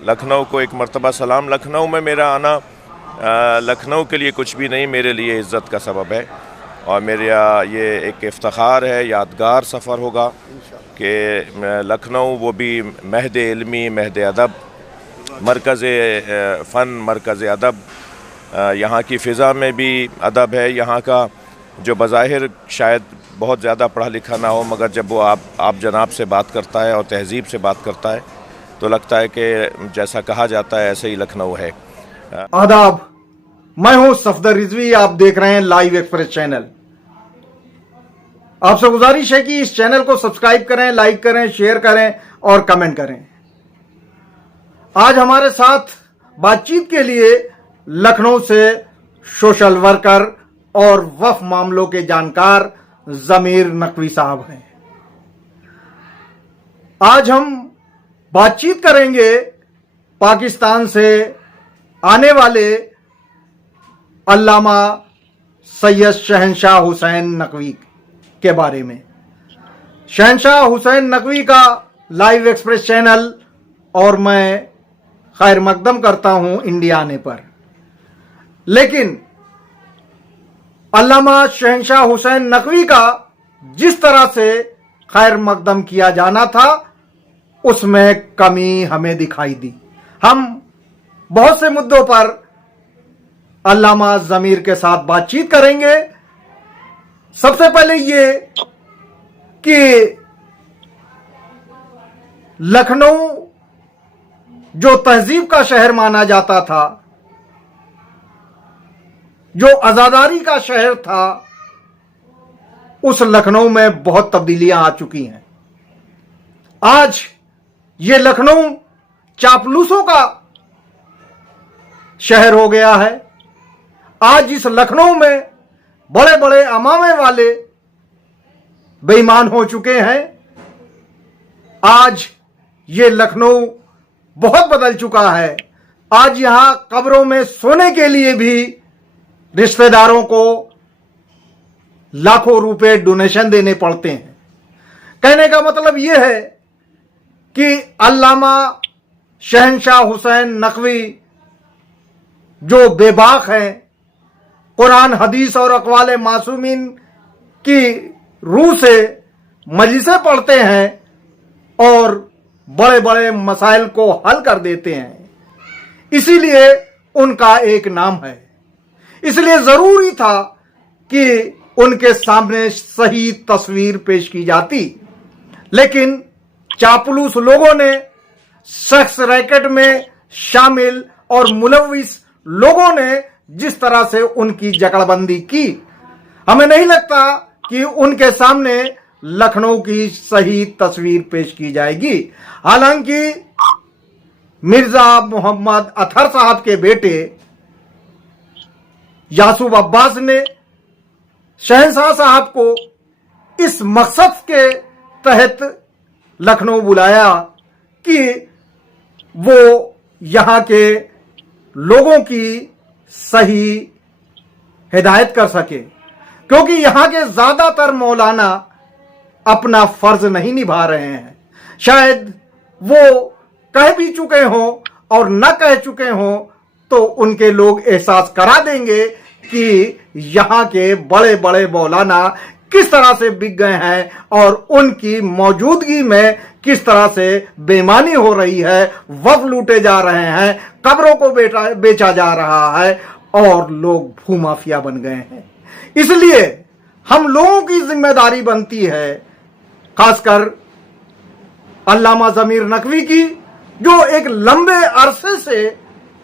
लखनऊ को एक मर्तबा सलाम। लखनऊ में मेरा आना लखनऊ के लिए कुछ भी नहीं, मेरे लिए इज़्ज़त का सबब है और मेरा ये एक इफ्तिखार है, यादगार सफ़र होगा कि लखनऊ वो भी महद इल्मी, महद अदब, मरकज़ फ़न, मरकज़ अदब, यहाँ की फ़िज़ा में भी अदब है। यहाँ का जो बज़ाहिर शायद बहुत ज़्यादा पढ़ा लिखा ना हो, मगर जब वो आप जनाब से बात करता है और तहज़ीब से बात करता है तो लगता है कि जैसा कहा जाता है ऐसे ही लखनऊ है। आदाब, मैं हूं सफदर रिजवी, आप देख रहे हैं लाइव एक्सप्रेस चैनल। आपसे गुजारिश है कि इस चैनल को सब्सक्राइब करें, लाइक करें, शेयर करें और कमेंट करें। आज हमारे साथ बातचीत के लिए लखनऊ से सोशल वर्कर और वक्फ मामलों के जानकार ज़मीर नकवी साहब हैं। आज हम बातचीत करेंगे पाकिस्तान से आने वाले अल्लामा सैयद शहनशाह हुसैन नकवी के बारे में। शहनशाह हुसैन नकवी का लाइव एक्सप्रेस चैनल और मैं खैर मकदम करता हूं इंडिया आने पर, लेकिन अल्लामा शहनशाह हुसैन नकवी का जिस तरह से खैर मकदम किया जाना था उसमें कमी हमें दिखाई दी। हम बहुत से मुद्दों पर अल्लामा ज़मीर के साथ बातचीत करेंगे। सबसे पहले ये कि लखनऊ जो तहजीब का शहर माना जाता था, जो आजादारी का शहर था, उस लखनऊ में बहुत तब्दीलियां आ चुकी हैं। आज ये लखनऊ चापलूसों का शहर हो गया है। आज इस लखनऊ में बड़े बड़े अमामे वाले बेईमान हो चुके हैं। आज ये लखनऊ बहुत बदल चुका है। आज यहां कब्रों में सोने के लिए भी रिश्तेदारों को लाखों रुपए डोनेशन देने पड़ते हैं। कहने का मतलब यह है कि अल्लामा शहनशाह हुसैन नकवी जो बेबाक हैं, कुरान हदीस और अक़वाले मासूमीन की रूह से मजलिसें पढ़ते हैं और बड़े बड़े मसाइल को हल कर देते हैं, इसीलिए उनका एक नाम है। इसलिए जरूरी था कि उनके सामने सही तस्वीर पेश की जाती, लेकिन चापलूस लोगों ने, शख्स रैकेट में शामिल और मुलविस लोगों ने जिस तरह से उनकी जकड़बंदी की, हमें नहीं लगता कि उनके सामने लखनऊ की सही तस्वीर पेश की जाएगी। हालांकि मिर्जा मोहम्मद अतहर साहब के बेटे यासूब अब्बास ने शहनशाह साहब को इस मकसद के तहत लखनऊ बुलाया कि वो यहाँ के लोगों की सही हिदायत कर सके, क्योंकि यहाँ के ज्यादातर मौलाना अपना फर्ज नहीं निभा रहे हैं। शायद वो कह भी चुके हों और न कह चुके हों तो उनके लोग एहसास करा देंगे कि यहाँ के बड़े बड़े मौलाना किस तरह से बिक गए हैं और उनकी मौजूदगी में किस तरह से बेईमानी हो रही है, वक़्फ लूटे जा रहे हैं, कब्रों को बेचा जा रहा है और लोग भूमाफिया बन गए हैं। इसलिए हम लोगों की जिम्मेदारी बनती है, खासकर अल्लामा ज़मीर नकवी की, जो एक लंबे अरसे से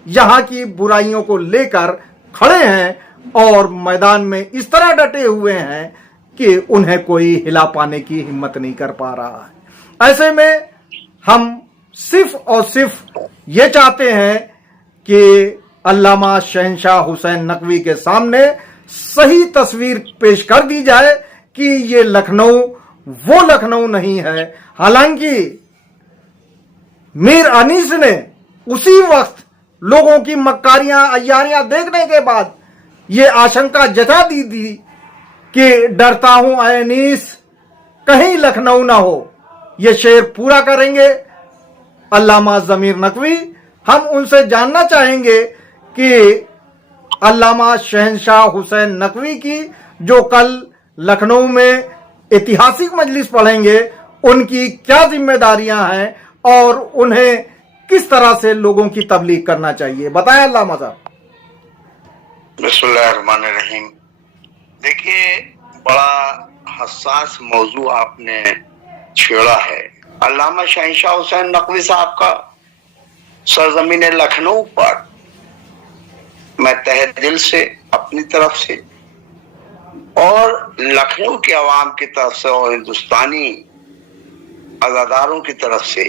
यहाँ की बुराइयों को लेकर खड़े हैं और मैदान में इस तरह डटे हुए हैं कि उन्हें कोई हिला पाने की हिम्मत नहीं कर पा रहा है। ऐसे में हम सिर्फ और सिर्फ ये चाहते हैं कि अल्लामा शहनशाह हुसैन नकवी के सामने सही तस्वीर पेश कर दी जाए कि ये लखनऊ वो लखनऊ नहीं है। हालांकि मीर अनीस ने उसी वक्त लोगों की मक्कारियां, अय्यारियां देखने के बाद ये आशंका जता दी थी कि डरता हूं ऐ अनीस कहीं लखनऊ ना हो। ये शेर पूरा करेंगे अल्लामा ज़मीर नकवी हम उनसे जानना चाहेंगे कि अल्लामा शहनशाह हुसैन नकवी की जो कल लखनऊ में ऐतिहासिक मजलिस पढ़ेंगे, उनकी क्या जिम्मेदारियां हैं और उन्हें किस तरह से लोगों की तबलीग करना चाहिए। बताएं अल्लामा साहब। बिस्मिल्लाहिर्रहमानिर्रहीम। देखिए, बड़ा हसास मौजू आपने छेड़ा है। अल्लामा शहनशाह हुसैन नकवी साहब का सरजमीन लखनऊ पर मैं तहे दिल से, अपनी तरफ से और लखनऊ के अवाम की तरफ से और हिंदुस्तानी अज़ादारों की तरफ से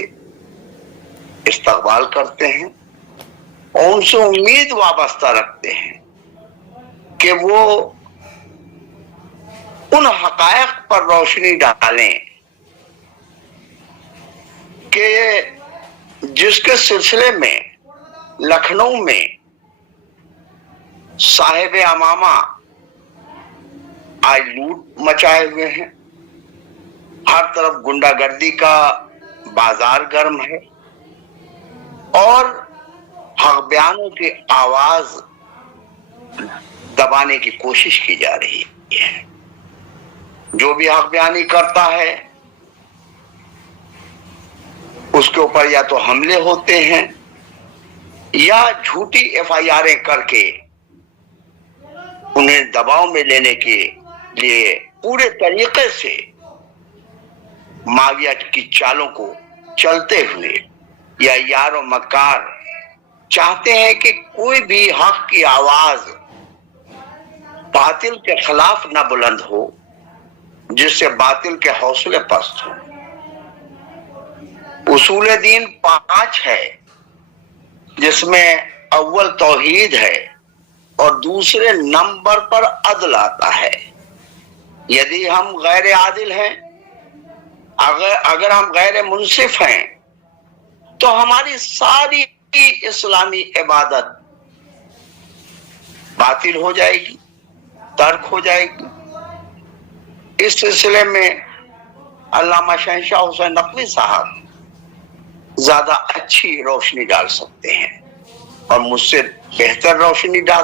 इस्तकबाल करते हैं और उनसे उम्मीद वाबस्ता रखते हैं कि वो उन हकायक पर रोशनी डालें कि जिसके सिलसिले में लखनऊ में साहिब अमामा आज लूट मचाए हुए हैं। हर तरफ गुंडागर्दी का बाजार गर्म है और हक बयानों की आवाज दबाने की कोशिश की जा रही है। जो भी हक बयानी करता है उसके ऊपर या तो हमले होते हैं या झूठी एफआईआर करके उन्हें दबाव में लेने के लिए पूरे तरीके से माविया की चालों को चलते हुए या यारो मकार चाहते हैं कि कोई भी हक की आवाज बातिल के खिलाफ न बुलंद हो, जिससे बातिल के हौसले पस्त हो। उसूल दीन 5 है, जिसमें अव्वल तौहीद है और दूसरे नंबर पर अदल आता है। यदि हम गैर आदिल हैं, अगर हम गैर मुनसिफ हैं, तो हमारी सारी इस्लामी इबादत बातिल हो जाएगी, तर्क हो जाएगी। इस सिलसिले में अल्लामा शहनशाह हुसैन नकवी साहब ज्यादा अच्छी रोशनी डाल सकते हैं और मुझसे बेहतर रोशनी डाल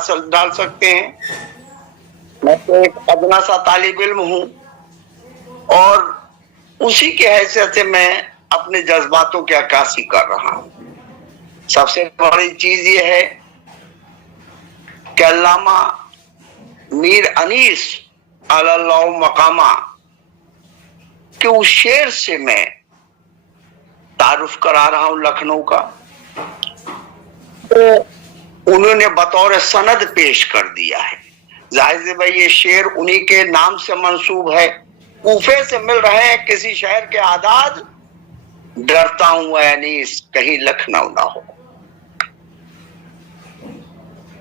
सकते हैं। मैं तो एक अदना सा तालिब इल्म हूं और उसी के हैसियत से मैं अपने जज्बातों की अक्कासी कर रहा हूं। सबसे बड़ी चीज ये है कि अल्लामा मीर अनीस अल्लाह मकामा के उस शेर से मैं तारुफ करा रहा हूं लखनऊ का। तो उन्होंने बतौर सनद पेश कर दिया है। जाहिर है भाई, ये शेर उन्हीं के नाम से मंसूब है। कूफे से मिल रहे हैं किसी शहर के आदाद, डरता हूं अनीस कहीं लखनऊ ना हो।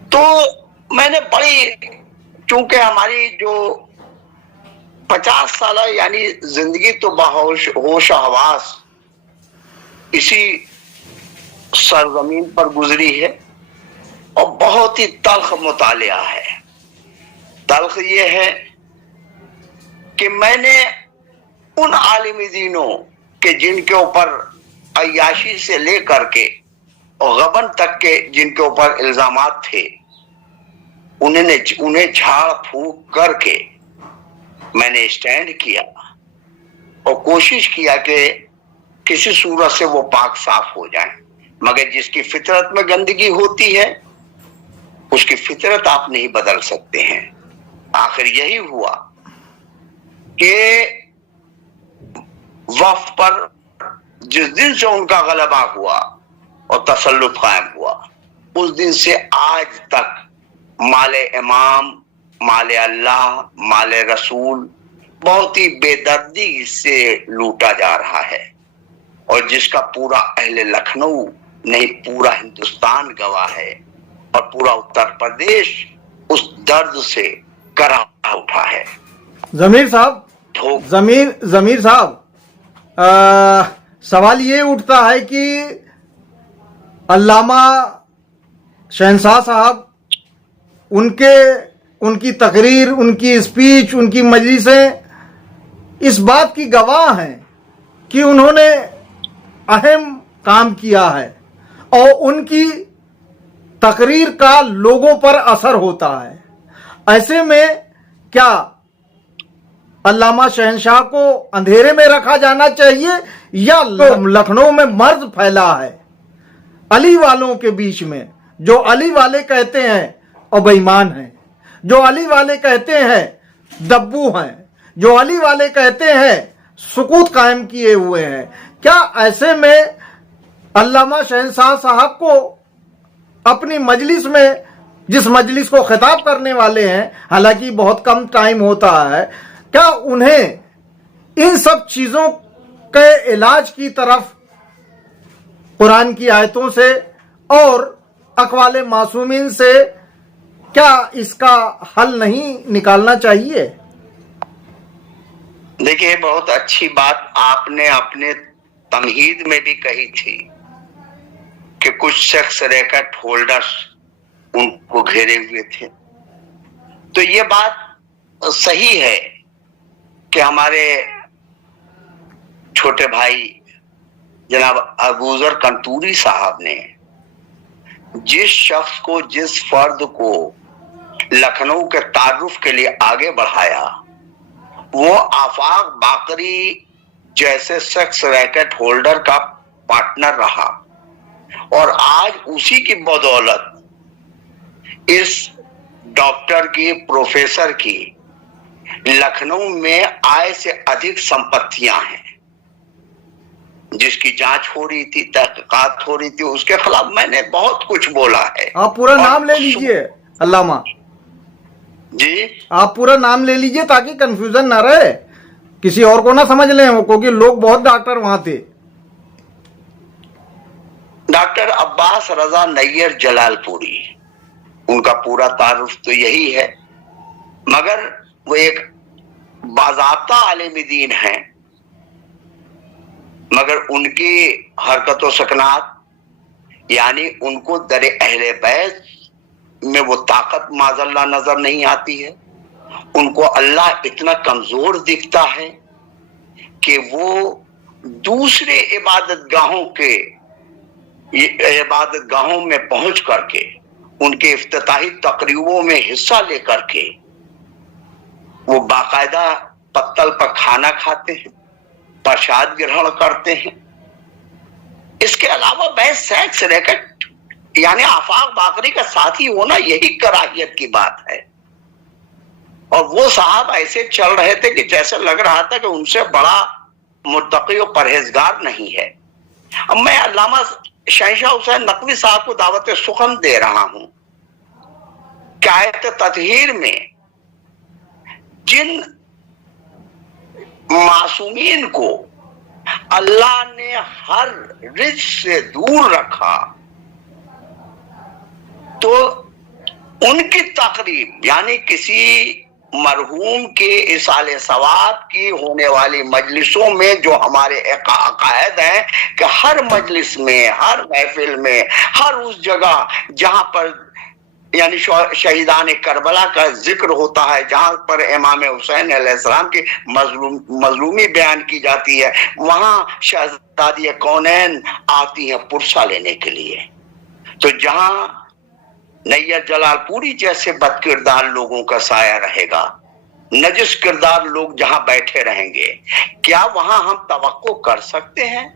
तो मैंने बड़ी, चूंकि हमारी जो 50 साल यानी जिंदगी तो होश हवास इसी सरजमीन पर गुजरी है और बहुत ही तल्ख मुतालिया है। तल्ख ये है कि मैंने उन आलिमी दीनों के जिनके ऊपर अय्याशी से लेकर के और गबन तक के जिनके ऊपर इल्जामात थे, उन्हें झाड़ फूक करके मैंने स्टैंड किया और कोशिश किया कि किसी सूरत से वो पाक साफ हो जाए। मगर जिसकी फितरत में गंदगी होती है उसकी फितरत आप नहीं बदल सकते हैं। आखिर यही हुआ कि वफ पर जिस दिन से उनका गलबा हुआ और तसल्लुत कायम हुआ, उस दिन से आज तक माले इमाम, माले अल्लाह, माले रसूल बहुत ही बेदर्दी से लूटा जा रहा है और जिसका पूरा अहले लखनऊ नहीं पूरा हिंदुस्तान गवाह है और पूरा उत्तर प्रदेश उस दर्द से करा उठा है। जमीर साहब, जमीर साहब, सवाल ये उठता है कि अल्लामा शहनशाह साहब, उनकी तकरीर, उनकी स्पीच, उनकी मजलिसें इस बात की गवाह हैं कि उन्होंने अहम काम किया है اور ان کی تقریر کا لوگوں پر اثر ہوتا ہے. ایسے میں کیا علامہ شہنشاہ کو اندھیرے میں رکھا جانا چاہیے یا لکھنؤ میں مرض پھیلا ہے علی والوں کے بیچ میں؟ جو علی والے کہتے ہیں اور بے ایمان ہیں، جو علی والے کہتے ہیں دبو ہیں، جو علی والے کہتے ہیں سکوت قائم کیے ہوئے ہیں. کیا ایسے میں علامہ شہنشاہ صاحب کو اپنی مجلس میں، جس مجلس کو خطاب کرنے والے ہیں، حالانکہ بہت کم ٹائم ہوتا ہے، کیا انہیں ان سب چیزوں کے علاج کی طرف قرآن کی آیتوں سے اور اقوال معصومین سے کیا اس کا حل نہیں نکالنا چاہیے؟ دیکھیے، بہت اچھی بات آپ نے اپنے تمہید میں بھی کہی تھی کہ کچھ شخص ریکٹ ہولڈرز ان کو گھیرے ہوئے تھے. تو یہ بات صحیح ہے کہ ہمارے چھوٹے بھائی جناب ابوذر کنٹوری صاحب نے جس شخص کو، جس فرد کو لکھنؤ کے تعارف کے لیے آگے بڑھایا، وہ آفاق باقری جیسے شخص ریکٹ ہولڈر کا پارٹنر رہا، اور آج اسی کی بدولت اس ڈاکٹر کی، پروفیسر کی لکھنؤ میں آئے سے ادھک سمپتیاں ہیں. جس کی جانچ ہو رہی تھی، تحقیقات ہو رہی تھی، اس کے خلاف میں نے بہت کچھ بولا ہے. آپ پورا نام لے لیجئے علامہ جی، آپ پورا نام لے لیجئے تاکہ کنفیوژن نہ رہے، کسی اور کو نہ سمجھ لیں وہ، کیونکہ لوگ بہت ڈاکٹر وہاں تھے. ڈاکٹر عباس رضا نیر جلال پوری، ان کا پورا تعارف تو یہی ہے، مگر وہ ایک باضابطہ عالم دین ہیں، مگر ان کی حرکت و سکنات، یعنی ان کو در اہل بیت میں وہ طاقت معاذ اللہ نظر نہیں آتی ہے. ان کو اللہ اتنا کمزور دکھتا ہے کہ وہ دوسرے عبادت گاہوں میں پہنچ کر کے، ان کے افتتاحی تقریبوں میں حصہ لے کر کے وہ باقاعدہ پتل پر کھانا کھاتے ہیں، پرساد گرہن کرتے ہیں. اس کے علاوہ بے سیکس ریکٹ یعنی آفاق باقری کا ساتھی ہونا، یہی کراہیت کی بات ہے. اور وہ صاحب ایسے چل رہے تھے کہ جیسے لگ رہا تھا کہ ان سے بڑا متقی و پرہیزگار نہیں ہے. اب میں علامہ شہنشاہ حسین نقوی صاحب کو دعوت سخن دے رہا ہوں کہ آیت تطہیر میں جن معصومین کو اللہ نے ہر رزق سے دور رکھا، تو ان کی تقریب، یعنی کسی مرحوم کے اصال ثواب کی ہونے والی مجلسوں میں جو ہمارے عقائد ہیں کہ ہر مجلس میں، ہر محفل میں، ہر اس جگہ جہاں پر یعنی شہیدان کربلا کا ذکر ہوتا ہے، جہاں پر امام حسین علیہ السلام کی مظلومی بیان کی جاتی ہے، وہاں شہزادی کونین آتی ہیں پرسہ لینے کے لیے. تو جہاں نیر جلال پوری جیسے بد کردار لوگوں کا سایہ رہے گا، نجس کردار لوگ جہاں بیٹھے رہیں گے، کیا وہاں ہم توقع کر سکتے ہیں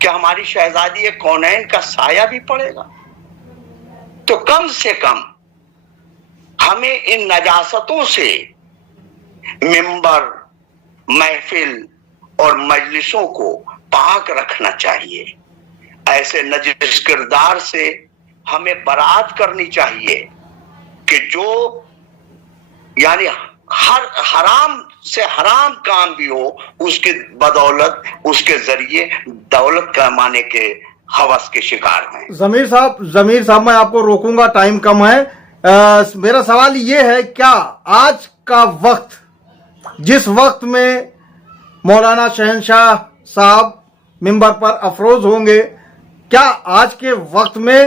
کہ ہماری شہزادی کونین کا سایہ بھی پڑے گا؟ تو کم سے کم ہمیں ان نجاستوں سے ممبر، محفل اور مجلسوں کو پاک رکھنا چاہیے. ایسے نجس کردار سے ہمیں برات کرنی چاہیے کہ جو یعنی ہر حرام سے حرام کام بھی ہو، اس کی بدولت، اس کے ذریعے دولت کمانے کے ہوس کے شکار ہیں. ضمیر صاحب میں آپ کو روکوں گا، ٹائم کم ہے. میرا سوال یہ ہے، کیا آج کا وقت، جس وقت میں مولانا شہنشاہ صاحب ممبر پر افروز ہوں گے، کیا آج کے وقت میں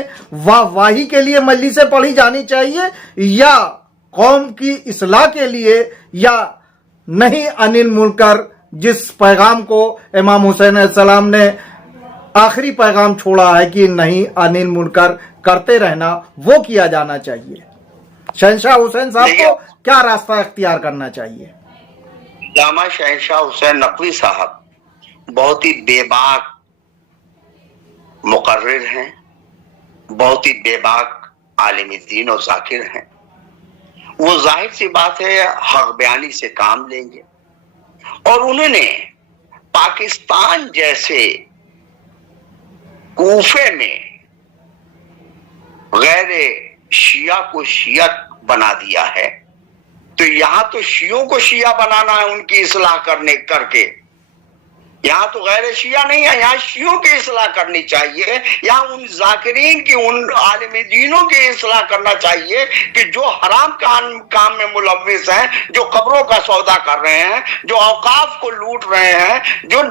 واہی کے لیے مجلسیں پڑھی جانی چاہیے، یا قوم کی اصلاح کے لیے، یا نہیں عن المنکر، جس پیغام کو امام حسین علیہ السلام نے आखिरी पैगाम छोड़ा है कि नहीं, अनिल मुनकर करते रहना, वो किया जाना चाहिए। शहंशाह हुसैन साहब को क्या रास्ता इख्तियार करना चाहिए? अल्लामा शहंशाह हुसैन नकवी साहब बहुत ही बेबाक मुकर्रिर हैं, बहुत ही बेबाक आलिम दीन और जाकिर हैं। वो जाहिर सी बात है हक बयानी से काम लेंगे, और उन्होंने पाकिस्तान जैसे कूफे में गैर शिया को शियत बना दिया है, तो यहां तो शियों को शिया बनाना है उनकी इस्लाह करके। यहाँ तो गैर शिया नहीं है, यहाँ शियों की इस्लाह करनी चाहिए। यहाँ उन जाकिरीन की, उन आलिम दीनों की इस्लाह करना चाहिए कि जो हराम काम में मुलव्विस हैं, जो कब्रों का सौदा कर रहे हैं, जो औकाफ को लूट रहे हैं, जो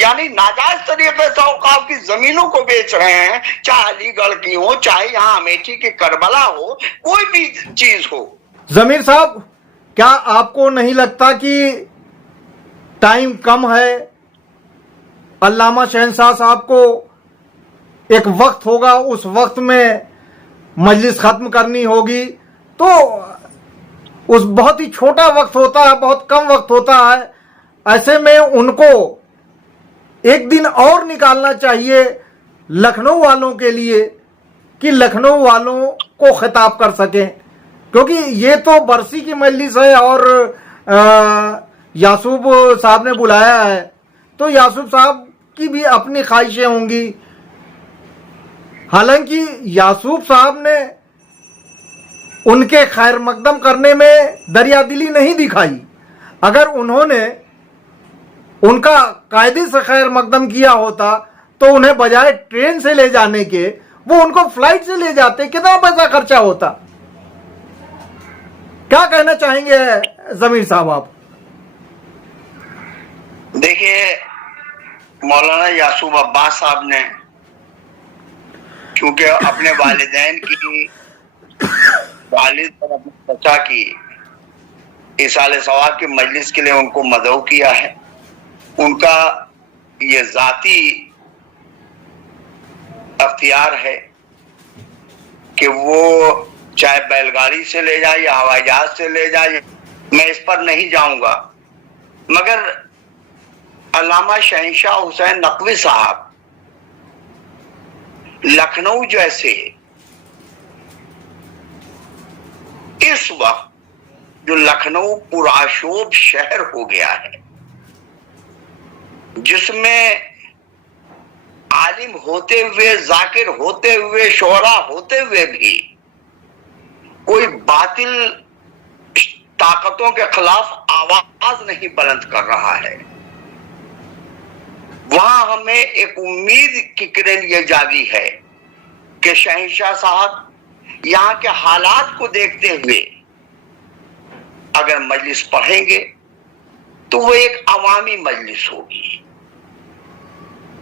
यानी नाजायज तरीके से औकाफ की जमीनों को बेच रहे हैं, चाहे अलीगढ़ की हो, चाहे यहाँ अमेठी की करबला हो, कोई भी चीज हो। जमीर साहब, क्या आपको नहीं लगता कि टाइम कम है? अल्लामा शहंशाह साहब को एक वक्त होगा, उस वक्त में मजलिस खत्म करनी होगी, तो उस बहुत ही छोटा वक्त होता है, बहुत कम वक्त होता है। ऐसे में उनको एक दिन और निकालना चाहिए लखनऊ वालों के लिए कि लखनऊ वालों को खिताब कर सकें, क्योंकि ये तो बरसी की मजलिस है और यासूब साहब ने बुलाया है, तो यासूब साहब की भी अपनी ख्वाहिशें होंगी। हालांकि यासूब साहब ने उनके खैर मकदम करने में दरियादिली नहीं दिखाई। अगर उन्होंने उनका कायदे से खैर मकदम किया होता तो उन्हें बजाय ट्रेन से ले जाने के वो उनको फ्लाइट से ले जाते, कितना पैसा खर्चा होता। क्या कहना चाहेंगे जमीर साहब आप? देखिए, मौलाना यासूब अब्बास साहब ने क्योंकि अपने वालिदैन की, वालिद और अपने चचा की इसाले सवाब की मजलिस के लिए उनको मदऊ किया है, उनका ये जाती अख्तियार है कि वो चाहे बैलगाड़ी से ले जाए या हवाई जहाज से ले जाए, मैं इस पर नहीं जाऊंगा। मगर अल्लामा शहंशाह हुसैन नकवी साहब लखनऊ जैसे इस वक्त जो लखनऊ पुराशोभ शहर हो गया है, जिसमें आलिम होते हुए, जाकिर होते हुए, शोरा होते हुए भी कोई बातिल ताकतों के खिलाफ आवाज नहीं बुलंद कर रहा है, वहां हमें एक उम्मीद की किरण ये जागी है कि शहंशाह साहब यहाँ के हालात को देखते हुए अगर मजलिस पढ़ेंगे तो वो एक अवामी मजलिस होगी।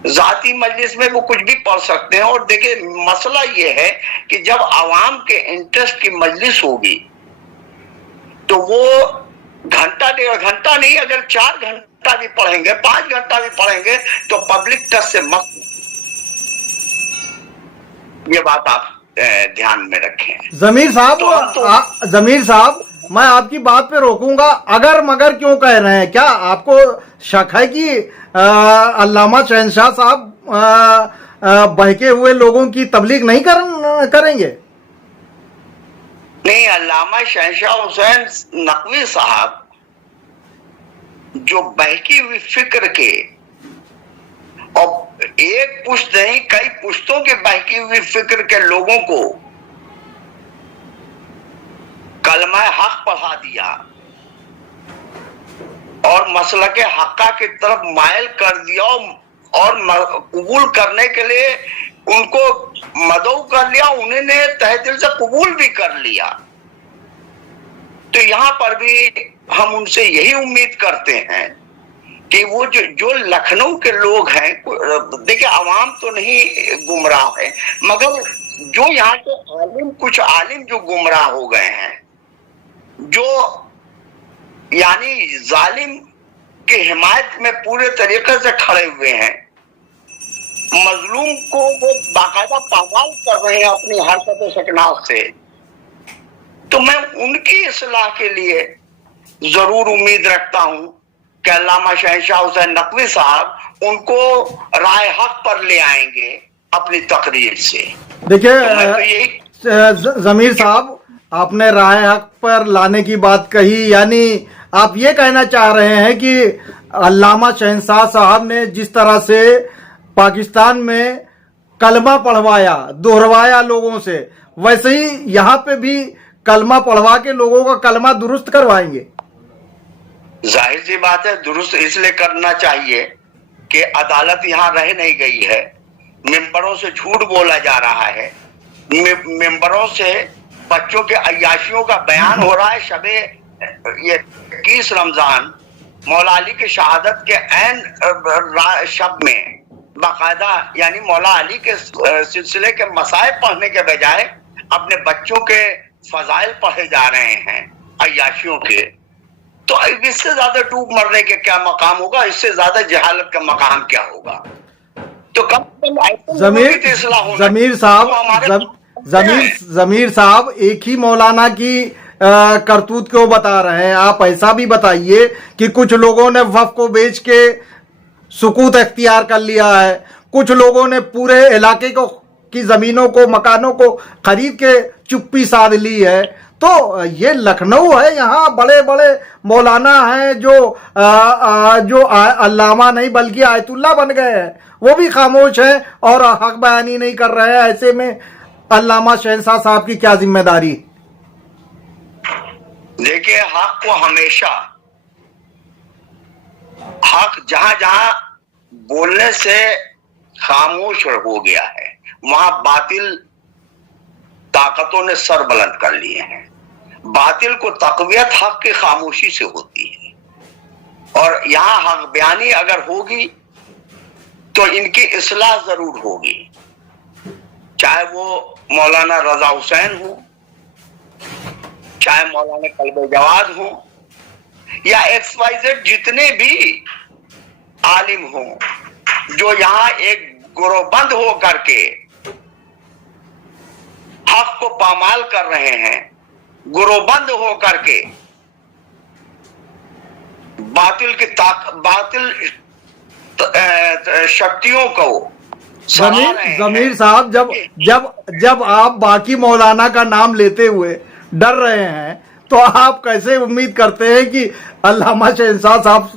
जाती मजलिस में वो कुछ भी पढ़ सकते हैं। और देखिए, मसला ये है कि जब अवाम के इंटरेस्ट की मजलिस होगी तो वो घंटा, 1.5 घंटा नहीं, अगर 4 घंटा भी पढ़ेंगे, 5 घंटा भी पढ़ेंगे तो पब्लिक टच से मत। ये बात आप ध्यान में रखें। जमीर साहब, जमीर साहब, मैं आपकी बात पे रोकूंगा। अगर मगर क्यों कह रहे हैं? क्या आपको शक है कि अल्लामा शहंशाह साहब बहके हुए लोगों की तबलीग नहीं करेंगे? नहीं, अल्लामा शहंशाह हुसैन नकवी साहब जो बहकी हुई फिक्र के, और एक पुश्त नहीं कई पुश्तों के बहकी हुई फिक्र के लोगों को कलमा हक पढ़ा दिया और मसलक हक्का की तरफ मायल कर दिया और कबूल करने के लिए उनको मदऊ कर लिया, उन्होंने तहे दिल से कबूल भी कर लिया। तो यहाँ पर भी हम उनसे यही उम्मीद करते हैं कि वो जो लखनऊ के लोग हैं, देखिए अवाम तो नहीं गुमराह है, मगर जो यहाँ के आलिम, कुछ आलिम जो गुमराह हो गए हैं, जो यानी जालिम की हिमायत में पूरे तरीके से खड़े हुए हैं, मजलूम को वो बाकायदा पामाल कर रहे हैं अपनी हरकत शकनाक से, तो मैं उनकी इस्लाह के लिए जरूर उम्मीद रखता हूं कि अल्लामा शहंशाह हुसैन नकवी साहब उनको राय हक पर ले आएंगे अपनी तकरीर से। देखिए तो मैं तो यही जमीर साहब, आपने राय हक पर लाने की बात कही, यानी आप ये कहना चाह रहे हैं कि अल्लामा शहंशाह साहब ने जिस तरह से पाकिस्तान में कलमा पढ़वाया, दोहरवाया लोगों से, वैसे ही यहाँ पे भी कलमा पढ़वा के लोगों का कलमा दुरुस्त करवाएंगे। जाहिर सी बात है, दुरुस्त इसलिए करना चाहिए कि अदालत यहाँ रह नहीं गई है, मेंबरों से झूठ बोला जा रहा है, मेंबरों से बच्चों के अय्याशियों का बयान हो रहा है। शबे ये 21 रमजान मौला अली के शहादत के ऐन शब में बाकायदा यानी मौला अली के सिलसिले के मसाइब पढ़ने के बजाय अपने बच्चों के फजाइल पढ़े जा रहे हैं अय्याशियों के, तो इससे ज्यादा डूब मरने के क्या मकाम होगा, इससे ज्यादा जहालत का मकाम क्या होगा। तो कम जमीर साहब एक ही मौलाना की करतूत क्यों बता रहे हैं? आप ऐसा भी बताइए कि कुछ लोगों ने वक्फ को बेच के सुकूत अख्तियार कर लिया है, कुछ लोगों ने पूरे इलाके को की जमीनों को, मकानों को खरीद के चुप्पी साध ली है। तो ये लखनऊ है, यहाँ बड़े बड़े मौलाना हैं जो अल्लामा नहीं बल्कि आयतुल्ला बन गए हैं, वो भी खामोश हैं और हक बयानी नहीं कर रहे हैं। ऐसे में अल्लामा शहंशाह साहब की क्या जिम्मेदारी? देखिए, हक को हमेशा, हक जहां जहां बोलने से खामोश हो गया है वहां बातिल ताकतों ने सर बुलंद कर लिए हैं। बातिल को तकवियत हक की खामोशी से होती है, और यहां हक बयानी अगर होगी तो इनकी इस्लाह जरूर होगी, चाहे वो मौलाना रजा हुसैन हो, चाहे मौलाना कल्बे जवाद हो, या XYZ जितने भी आलिम हो जो यहाँ एक गुरोबंद हो करके हक को पामाल कर रहे हैं, गुरोबंद हो करके बातिल शक्तियों को जमीर साहब, जब आप बाकी मौलाना का नाम लेते हुए डर रहे हैं तो आप कैसे उम्मीद करते हैं कि अल्लामा शहंशाह साहब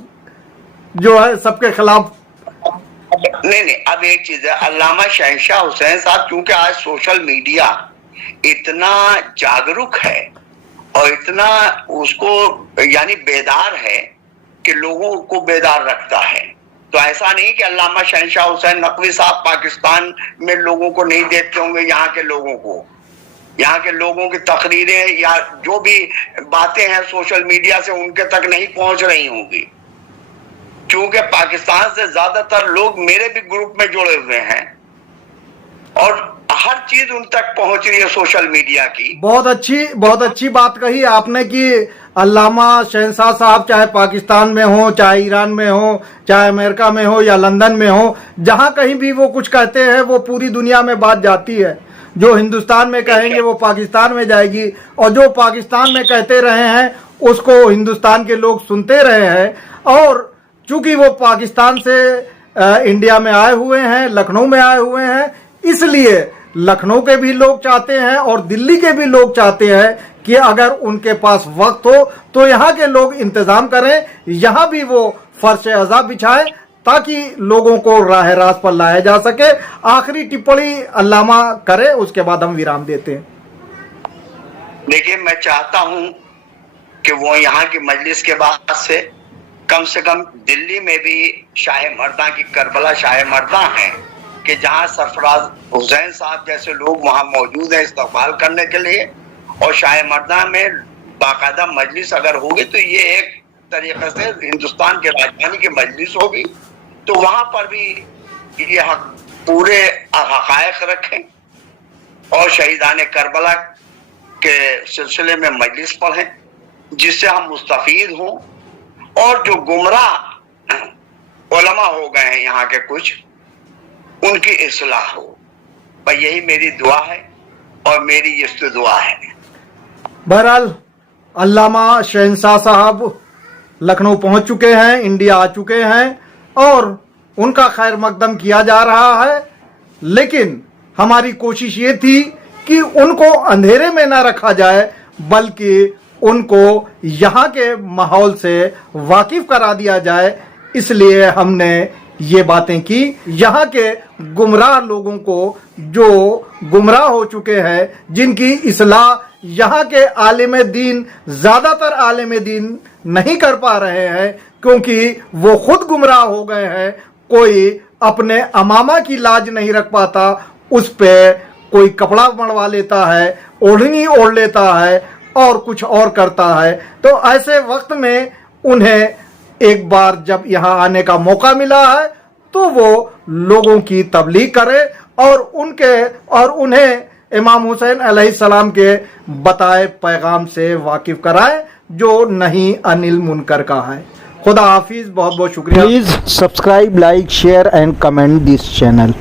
जो है सबके खिलाफ? नहीं, अब एक चीज है, अल्लामा शहंशाह हुसैन साहब क्योंकि आज सोशल मीडिया इतना जागरूक है और इतना उसको यानी बेदार है कि लोगों को बेदार रखता है, तो ऐसा नहीं कि अल्लामा शहंशाह हुसैन नकवी साहब पाकिस्तान में लोगों को नहीं देखते होंगे, यहाँ के लोगों की तकरीरें या जो भी बातें हैं सोशल मीडिया से उनके तक नहीं पहुंच रही होंगी, क्योंकि पाकिस्तान से ज्यादातर लोग मेरे भी ग्रुप में जुड़े हुए हैं और हर चीज उन तक पहुंच रही है सोशल मीडिया की। बहुत अच्छी बात कही आपने कि अल्लामा शहंशाह साहब चाहे पाकिस्तान में हो, चाहे ईरान में हो, चाहे अमेरिका में हो या लंदन में हो, जहां कहीं भी वो कुछ कहते हैं वो पूरी दुनिया में बात जाती है। जो हिंदुस्तान में कहेंगे वो पाकिस्तान में जाएगी, और जो पाकिस्तान में कहते रहे हैं उसको हिंदुस्तान के लोग सुनते रहे हैं। और चूंकि वो पाकिस्तान से इंडिया में आए हुए हैं, लखनऊ में आए हुए हैं, इसलिए लखनऊ के भी लोग चाहते हैं और दिल्ली के भी लोग चाहते हैं कि अगर उनके पास वक्त हो तो यहाँ के लोग इंतजाम करें, यहाँ भी वो फर्श अज़ा बिछाएं ताकि लोगों को राह रास्त पर लाया जा सके। आखिरी टिप्पणी अल्लामा करे, उसके बाद हम विराम देते हैं। देखिए, मैं चाहता हूं कि वो यहाँ की मजलिस के बाद से कम दिल्ली में भी शाह मर्दा की करबला शाह मर्दा है कि जहां सरफराज हुसैन साहब जैसे लोग वहां मौजूद हैं इस्तकबाल करने के लिए, और शाह मर्दा में बाकायदा मजलिस अगर होगी तो ये एक तरीके से हिंदुस्तान के राजधानी की मजलिस होगी, तो वहां पर भी ये पूरे हकायक रखें और शहीदान करबला के सिलसिले में मजलिस पढ़ें जिससे हम मुस्तफीद हों, और जो गुमराह उलमा हो गए हैं यहाँ के कुछ, उनकी इस्लाह हो। पर यही मेरी दुआ है और मेरी ये दुआ है। बहरहाल अल्लामा शहंशाह साहब लखनऊ पहुंच चुके हैं, इंडिया आ चुके हैं और उनका खैर मकदम किया जा रहा है। लेकिन हमारी कोशिश ये थी कि उनको अंधेरे में न रखा जाए, बल्कि उनको यहाँ के माहौल से वाकिफ करा दिया जाए। इसलिए हमने ये बातें की। यहाँ के गुमराह लोगों को, जो गुमराह हो चुके हैं, जिनकी इस्लाह यहाँ के आलिम दीन, ज़्यादातर आलिम दीन नहीं कर पा रहे हैं क्योंकि वो खुद गुमराह हो गए हैं। कोई अपने अमामा की लाज नहीं रख पाता, उस पे कोई कपड़ा मढ़वा लेता है, ओढ़नी ओढ़ लेता है और कुछ और करता है। तो ऐसे वक्त में उन्हें एक बार जब यहाँ आने का मौका मिला है तो वो लोगों की तबलीग करे और उन्हें इमाम हुसैन अलैहिस्सलाम के बताए पैगाम से वाकिफ कराए जो नहीं अनिल मुनकर का है। खुदा हाफिज, बहुत बहुत शुक्रिया। Please subscribe, like, share and comment this channel.